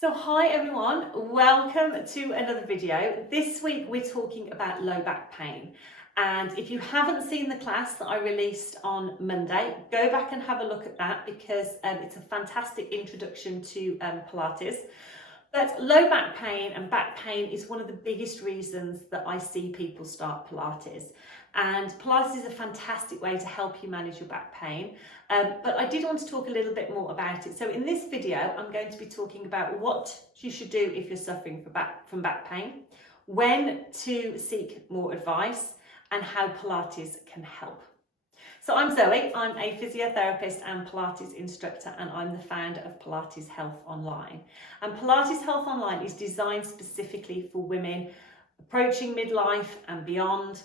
So hi everyone, welcome to another video. This week we're talking about low back pain. And if you haven't seen the class that I released on Monday, go back and have a look at that because it's a fantastic introduction to Pilates. But low back pain and back pain is one of the biggest reasons that I see people start Pilates. And Pilates is a fantastic way to help you manage your back pain. But I did want to talk a little bit more about it. So in this video, I'm going to be talking about what you should do if you're suffering from back pain, when to seek more advice, and how Pilates can help. So I'm Zoe, I'm a physiotherapist and Pilates instructor, and I'm the founder of Pilates Health Online. And Pilates Health Online is designed specifically for women approaching midlife and beyond,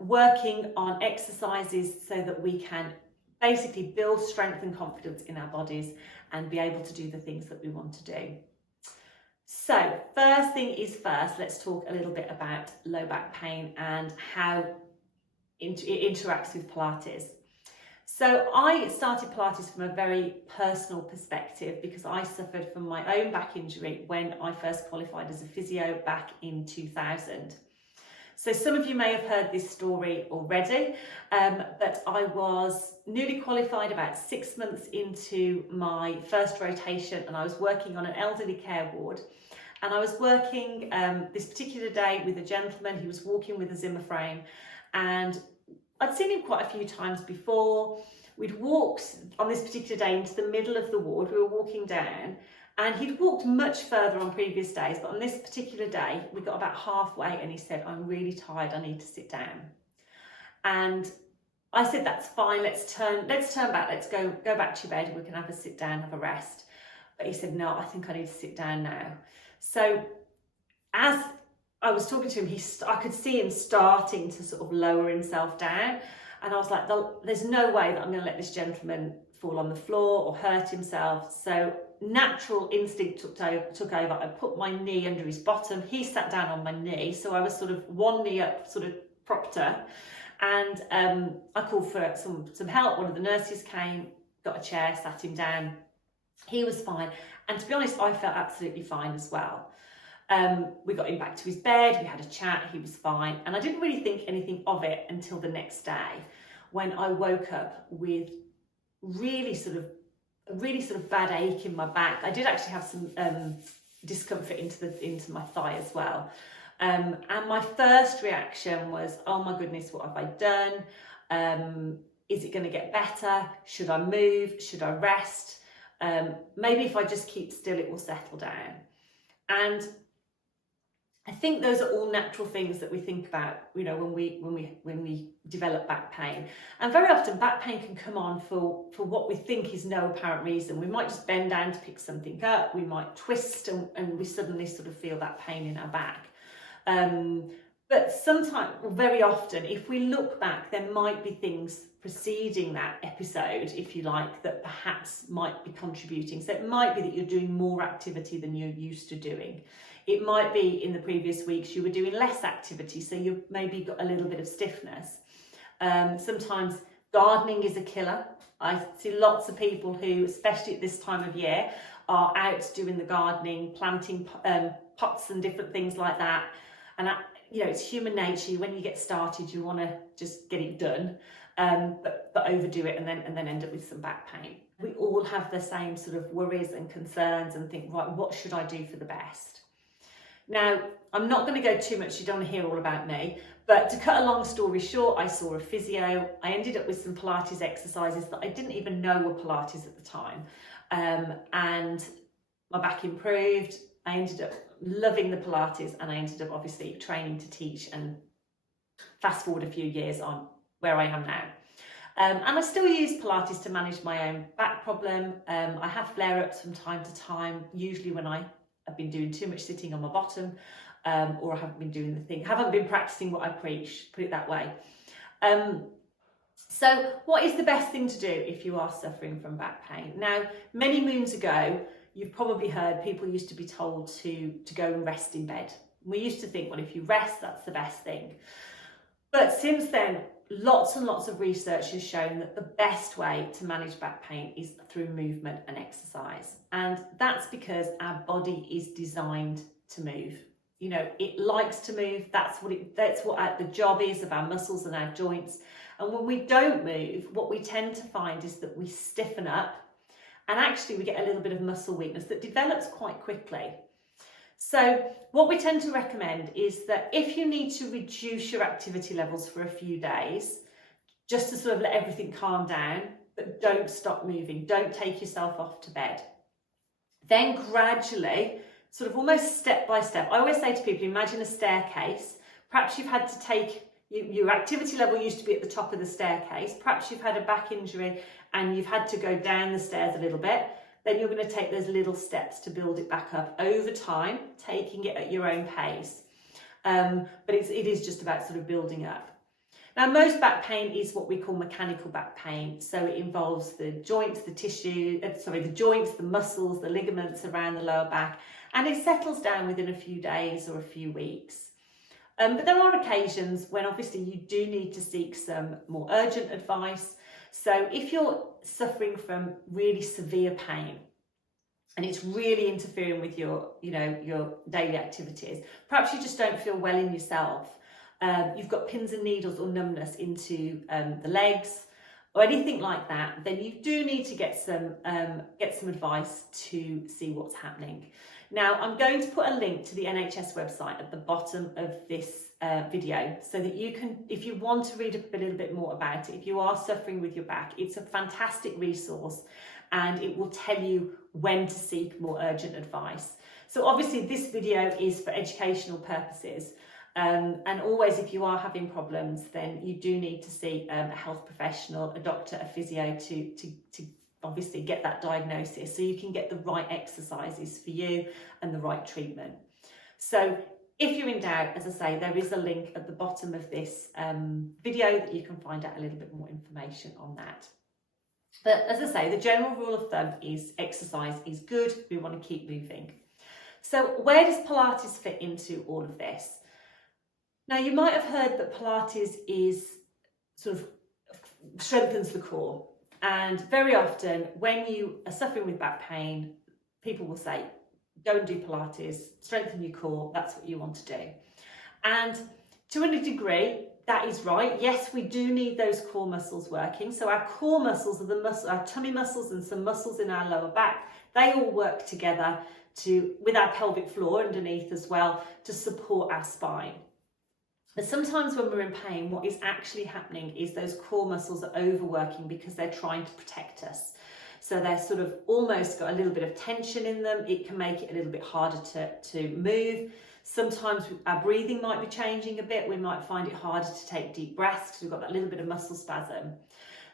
working on exercises so that we can basically build strength and confidence in our bodies and be able to do the things that we want to do. So first thing is first, let's talk a little bit about low back pain and how it interacts with Pilates. So I started Pilates from a very personal perspective because I suffered from my own back injury when I first qualified as a physio back in 2000. So some of you may have heard this story already, but I was newly qualified about 6 months into my first rotation, and I was working on an elderly care ward. And I was working this particular day with a gentleman. He was walking with a Zimmer frame, and I'd seen him quite a few times before. We'd walked on this particular day into the middle of the ward. We were walking down, and he'd walked much further on previous days, but on this particular day, we got about halfway and he said, "I'm really tired, I need to sit down." And I said, "That's fine, let's turn back, let's go back to your bed, we can have a sit down, have a rest." But he said, "No, I think I need to sit down now." So as I was talking to him, I could see him starting to sort of lower himself down. And I was like, there's no way that I'm going to let this gentleman fall on the floor or hurt himself. So natural instinct took over. I put my knee under his bottom. He sat down on my knee. So I was sort of one knee up, sort of propped up. And I called for some help. One of the nurses came, got a chair, sat him down. He was fine. And to be honest, I felt absolutely fine as well. We got him back to his bed, we had a chat, he was fine. And I didn't really think anything of it until the next day when I woke up with really sort of bad ache in my back. I did actually have some discomfort into my thigh as well. And my first reaction was, oh my goodness, what have I done? Is it going to get better? Should I move? Should I rest? Maybe if I just keep still, it will settle down. And I think those are all natural things that we think about, you know, when we develop back pain. And very often back pain can come on for what we think is no apparent reason. We might just bend down to pick something up, we might twist and we suddenly sort of feel that pain in our back. But sometimes, or very often, if we look back, there might be things preceding that episode, if you like, that perhaps might be contributing. So it might be that you're doing more activity than you're used to doing. It might be in the previous weeks you were doing less activity, so you've maybe got a little bit of stiffness. Sometimes gardening is a killer. I see lots of people who, especially at this time of year, are out doing the gardening, planting pots and different things like that. And you know, it's human nature. When you get started, you want to just get it done, but overdo it and then end up with some back pain. We all have the same sort of worries and concerns and think, right, what should I do for the best? Now, I'm not going to go too much, you don't want to hear all about me, but to cut a long story short, I saw a physio. I ended up with some Pilates exercises that I didn't even know were Pilates at the time. And my back improved. I ended up loving the Pilates, and I ended up obviously training to teach, and fast forward a few years on where I am now. And I still use Pilates to manage my own back problem. I have flare-ups from time to time, usually when I've been doing too much sitting on my bottom, or I haven't been practicing what I preach, put it that way. So what is the best thing to do if you are suffering from back pain? Now, many moons ago, you've probably heard people used to be told to go and rest in bed. We used to think, well, if you rest, that's the best thing. But since then, lots and lots of research has shown that the best way to manage back pain is through movement and exercise. And that's because our body is designed to move. You know, it likes to move. That's what the job is of our muscles and our joints. And when we don't move, what we tend to find is that we stiffen up, and actually we get a little bit of muscle weakness that develops quite quickly. So what we tend to recommend is that if you need to reduce your activity levels for a few days, just to sort of let everything calm down, but don't stop moving, don't take yourself off to bed. Then gradually, sort of almost step by step, I always say to people, imagine a staircase. Perhaps you've had to take, your activity level used to be at the top of the staircase. Perhaps you've had a back injury and you've had to go down the stairs a little bit. Then you're going to take those little steps to build it back up over time, taking it at your own pace. But it is just about sort of building up. Now, most back pain is what we call mechanical back pain. So it involves the joints, the joints, the muscles, the ligaments around the lower back, and it settles down within a few days or a few weeks. But there are occasions when obviously you do need to seek some more urgent advice. So if you're suffering from really severe pain and it's really interfering with your daily activities, perhaps you just don't feel well in yourself, you've got pins and needles or numbness into the legs or anything like that, then you do need to get some advice to see what's happening. Now, I'm going to put a link to the NHS website at the bottom of this video so that you can, if you want to read a little bit more about it, if you are suffering with your back, it's a fantastic resource and it will tell you when to seek more urgent advice. So obviously this video is for educational purposes, and always if you are having problems, then you do need to see a health professional, a doctor, a physio to obviously get that diagnosis so you can get the right exercises for you and the right treatment. So if you're in doubt, as I say, there is a link at the bottom of this video that you can find out a little bit more information on that. But as I say, the general rule of thumb is exercise is good. We want to keep moving. So where does Pilates fit into all of this? Now, you might have heard that Pilates is sort of strengthens the core. And very often when you are suffering with back pain, people will say, go and do Pilates, strengthen your core, that's what you want to do. And to a degree, that is right. Yes, we do need those core muscles working. So our core muscles are our tummy muscles and some muscles in our lower back. They all work together with our pelvic floor underneath as well to support our spine. But sometimes when we're in pain, what is actually happening is those core muscles are overworking because they're trying to protect us. So they're sort of almost got a little bit of tension in them. It can make it a little bit harder to move. Sometimes our breathing might be changing a bit. We might find it harder to take deep breaths because we've got that little bit of muscle spasm.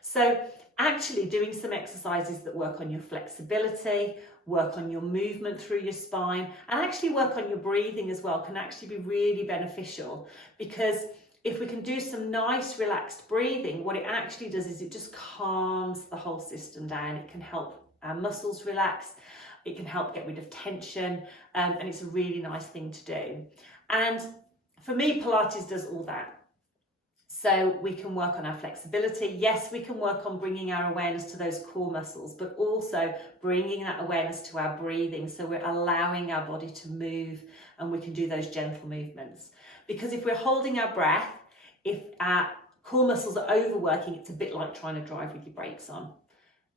So actually doing some exercises that work on your flexibility, work on your movement through your spine, and actually work on your breathing as well can actually be really beneficial, because if we can do some nice relaxed breathing, what it actually does is it just calms the whole system down. It can help our muscles relax, it can help get rid of tension, and it's a really nice thing to do. And for me, Pilates does all that. So we can work on our flexibility. Yes, we can work on bringing our awareness to those core muscles, but also bringing that awareness to our breathing. So we're allowing our body to move and we can do those gentle movements. Because if we're holding our breath, if our core muscles are overworking, it's a bit like trying to drive with your brakes on.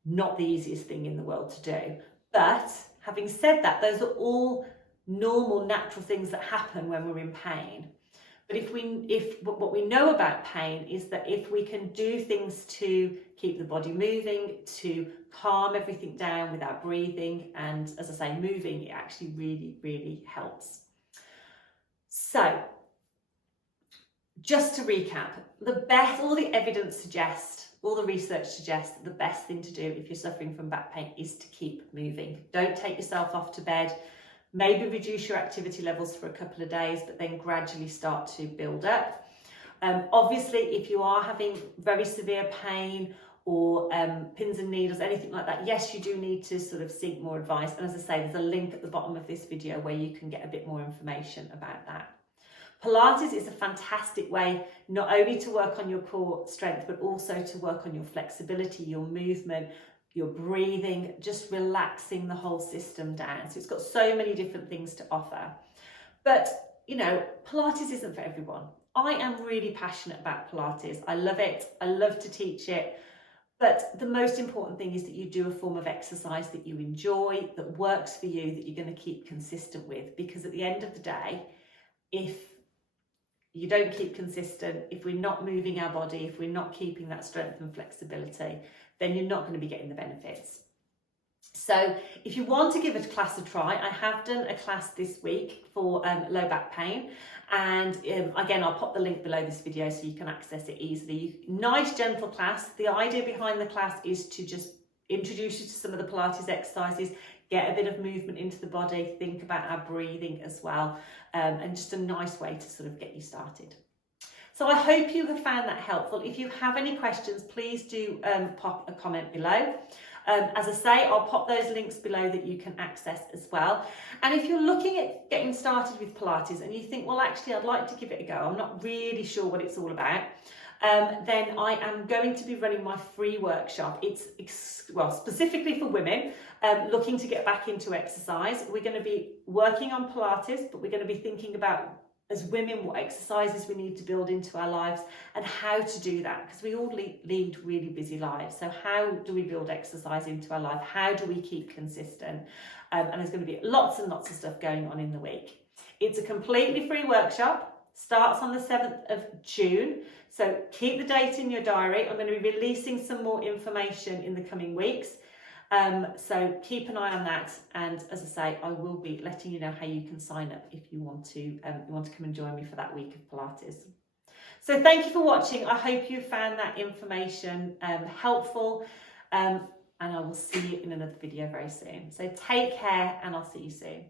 Not the easiest thing in the world to do. But having said that, those are all normal, natural things that happen when we're in pain. But what we know about pain is that if we can do things to keep the body moving, to calm everything down with our breathing, and as I say, moving, it actually really, really helps. So, just to recap, all the evidence suggests, all the research suggests that the best thing to do if you're suffering from back pain is to keep moving. Don't take yourself off to bed. Maybe reduce your activity levels for a couple of days, but then gradually start to build up. Obviously, if you are having very severe pain or pins and needles, anything like that, yes, you do need to sort of seek more advice. And as I say, there's a link at the bottom of this video where you can get a bit more information about that. Pilates is a fantastic way not only to work on your core strength, but also to work on your flexibility, your movement, your breathing, just relaxing the whole system down. So it's got so many different things to offer. But, you know, Pilates isn't for everyone. I am really passionate about Pilates. I love it. I love to teach it. But the most important thing is that you do a form of exercise that you enjoy, that works for you, that you're going to keep consistent with. Because at the end of the day, if you don't keep consistent, if we're not moving our body, if we're not keeping that strength and flexibility, then you're not going to be getting the benefits. So if you want to give a class a try, I have done a class this week for low back pain, and again I'll pop the link below this video so you can access it easily. Nice gentle class. The idea behind the class is to just introduce you to some of the Pilates exercises, get a bit of movement into the body, think about our breathing as well, and just a nice way to sort of get you started. So I hope you have found that helpful. If you have any questions, please do pop a comment below. As I say, I'll pop those links below that you can access as well. And if you're looking at getting started with Pilates and you think, well, actually, I'd like to give it a go, I'm not really sure what it's all about, then I am going to be running my free workshop. It's well, specifically for women looking to get back into exercise. We're going to be working on Pilates, but we're going to be thinking about, as women, what exercises we need to build into our lives and how to do that, because we all lead really busy lives. So how do we build exercise into our life? How do we keep consistent? And there's going to be lots and lots of stuff going on in the week. It's a completely free workshop, starts on the 7th of June. So keep the date in your diary. I'm going to be releasing some more information in the coming weeks. So keep an eye on that, and as I say, I will be letting you know how you can sign up if you want to come and join me for that week of Pilates. So thank you for watching. I hope you found that information helpful, and I will see you in another video very soon. So take care, and I'll see you soon.